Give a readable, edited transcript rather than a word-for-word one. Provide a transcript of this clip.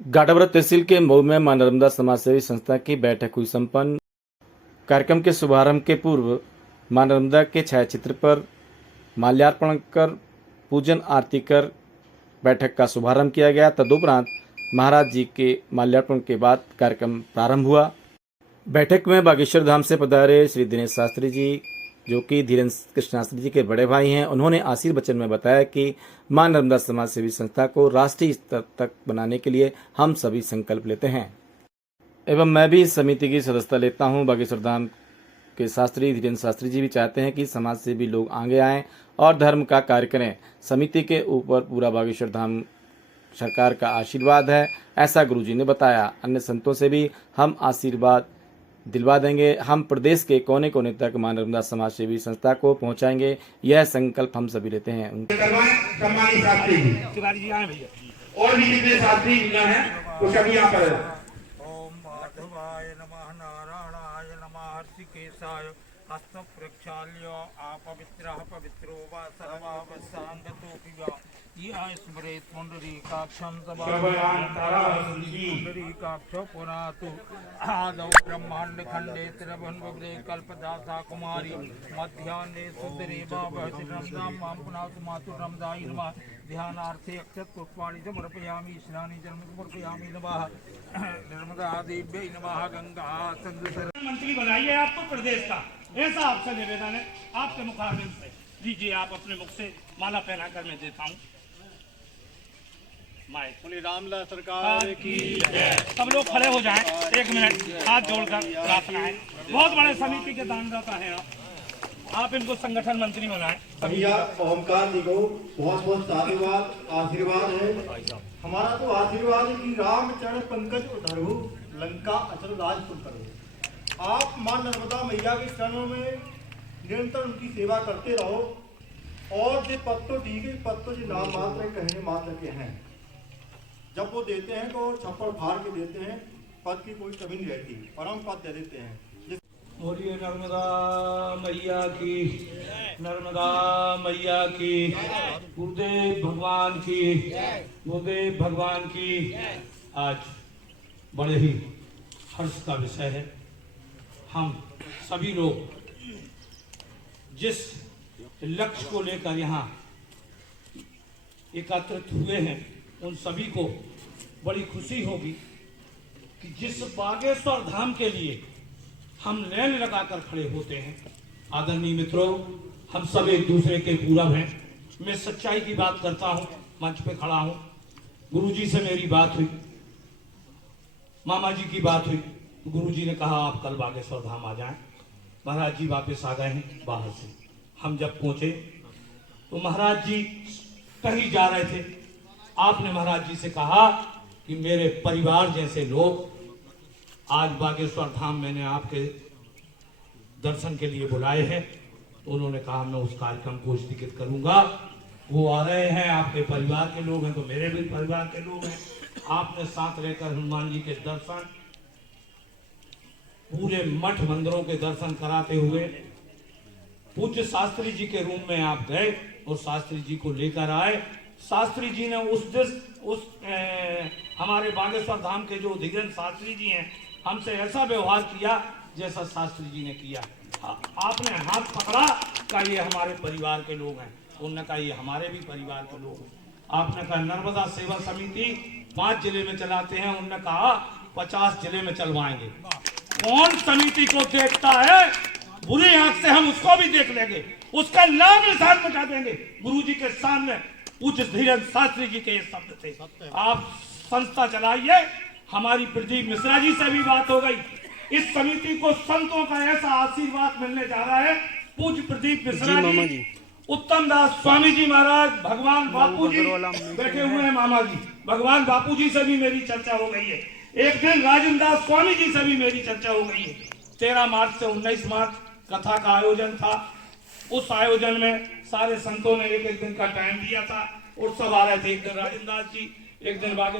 गाडवरा तहसील के मऊ में मां नर्मदा समाज सेवी संस्था की बैठक हुई संपन्न। कार्यक्रम के शुभारंभ के पूर्व मां नर्मदा के छायाचित्र पर माल्यार्पण कर पूजन आरती कर बैठक का शुभारंभ किया गया। तदुपरांत महाराज जी के माल्यार्पण के बाद कार्यक्रम प्रारंभ हुआ। बैठक में बागेश्वर धाम से पधारे श्री दिनेश शास्त्री जी, जो कि धीरेन्द्र कृष्ण शास्त्री जी के बड़े भाई हैं, उन्होंने आशीर्वचन में बताया कि मां नर्मदा समाज सेवी संस्था को राष्ट्रीय स्तर तक बनाने के लिए हम सभी संकल्प लेते हैं एवं मैं भी इस समिति की सदस्यता लेता हूं। बागेश्वर धाम के शास्त्री धीरेन्द्र शास्त्री जी भी चाहते हैं कि समाज से भी लोग आगे आएं और धर्म का कार्य करें। समिति के ऊपर पूरा बागेश्वर धाम सरकार का आशीर्वाद है, ऐसा गुरुजी ने बताया। अन्य संतों से भी हम आशीर्वाद दिलवा देंगे। हम प्रदेश के कोने कोने तक मां नर्मदा समाज सेवी संस्था को पहुंचाएंगे, यह संकल्प हम सभी लेते हैं। और भी जितने शास्त्री हैं वो सभी यहाँ पर। ओम माधवाय नमः नारायणाय नमः ऋषिकेशाय हस्त प्रक्षाल्य अपवित्रः पवित्रो वा सर्वावसांगतोऽपि वा यः स्मरेत् पुण्डरीकाक्षं पुण्डरीकाक्ष पुरातु आदौ ब्रह्मांड खंडे त्रिभुवने कल्पदासा कुमारी मध्याह्ने सुन्दरेवा वहति नर्मदां मां पुनातु मातु नर्मदाय नमः। ध्यानार्थे अक्षत पुष्पाणि समर्पयामि स्नानि जल समर्पयामि नमः नर्मदा देव्यै नमः। गंगा संदसर मंत्री बनाइए आपको प्रदेश का, ऐसा आपसे निवेदन है। आपके मुखारबिंद से लीजिए, आप अपने मुख से माला पहनाकर मैं देता हूँ। बोले रामलला सरकार की जय। सब लोग खड़े हो जाएं, 1 मिनट हाथ जोड़कर प्रार्थना है। बहुत बड़े समिति के दानदाता हैं आप इनको संगठन मंत्री बनाएं। भैया ओमकार जी को बहुत बहुत साधुवाद आशीर्वाद है। हमारा तो आशीर्वाद है कि रामचरण पंकज उधरहु लंका अचल राजपुर करो। आप मां नर्मदा मैया के चरणों में निरंतर उनकी सेवा करते रहो। और जो पद तो ठीक है, पद तो जो नाम मात्र कहने मात्र के हैं, जब वो देते हैं तो छप्पर फाड़ के देते हैं, पद की कोई कमी नहीं रहती, परम पद दे देते हैं। बोलिए नर्मदा मैया की, नर्मदा मैया की, गुरुदेव भगवान की, गुरुदेव भगवान की। आज बड़े ही हर्ष का विषय है। हम सभी लोग जिस लक्ष्य को लेकर यहाँ एकत्रित हुए हैं, उन सभी को बड़ी खुशी होगी कि जिस बागेश्वर धाम के लिए हम लाइन लगाकर खड़े होते हैं। आदरणीय मित्रों, हम सब एक दूसरे के पूरब हैं। मैं सच्चाई की बात करता हूँ, मंच पे खड़ा हूँ। गुरुजी से मेरी बात हुई, मामा जी की बात हुई। गुरुजी ने कहा आप कल बागेश्वर धाम आ जाएं। महाराज जी वापस आ गए हैं बाहर से। हम जब पहुंचे तो महाराज जी कहीं जा रहे थे। आपने महाराज जी से कहा कि मेरे परिवार जैसे लोग आज बागेश्वर धाम मैंने आपके दर्शन के लिए बुलाए हैं। उन्होंने कहा मैं उस कार्यक्रम को स्थगित करूंगा। वो आ रहे हैं, आपके परिवार के लोग हैं तो मेरे भी परिवार के लोग हैं। आपने साथ रहकर हनुमान जी के दर्शन, पूरे मठ मंदिरों के दर्शन कराते हुए पूज्य शास्त्री जी के रूम में आप गए और शास्त्री जी को लेकर आए। शास्त्री जी ने हमारे बागेश्वर धाम के जो धीरेन्द्र शास्त्री जी हैं, हमसे ऐसा व्यवहार किया जैसा शास्त्री जी ने किया। आपने हाथ पकड़ा, कहा ये हमारे परिवार के लोग हैं। उन्होंने कहा ये हमारे भी परिवार के लोग हैं। आपने कहा नर्मदा सेवा समिति 5 जिले में चलाते हैं। उन्होंने कहा 50 जिले में चलवाएंगे। कौन समिति को देखता है बुरी आंख से, हम उसको भी देख लेंगे, उसका नाम निशान मिटा देंगे। गुरुजी के सामने पूज्य धीरेन्द्र शास्त्री जी के ये शब्द थे। आप संस्था चलाइए। हमारी प्रदीप मिश्रा जी से भी बात हो गई। इस समिति को संतों का ऐसा आशीर्वाद मिलने जा रहा है। पूज्य प्रदीप मिश्रा जी, उत्तम दास स्वामी जी महाराज, भगवान बापू जी बैठे हुए हैं, मामा जी, भगवान बापू जी से भी मेरी चर्चा हो गई है। एक दिन राजेंद्र दास स्वामी जी से भी मेरी चर्चा हो गई है। 13 मार्च से 19 मार्च कथा का आयोजन था। उस आयोजन में सारे संतों ने एक दिन का टाइम दिया था और सब आ रहे थे। एक दिन राजेंद्र दास जी, एक दिन बागे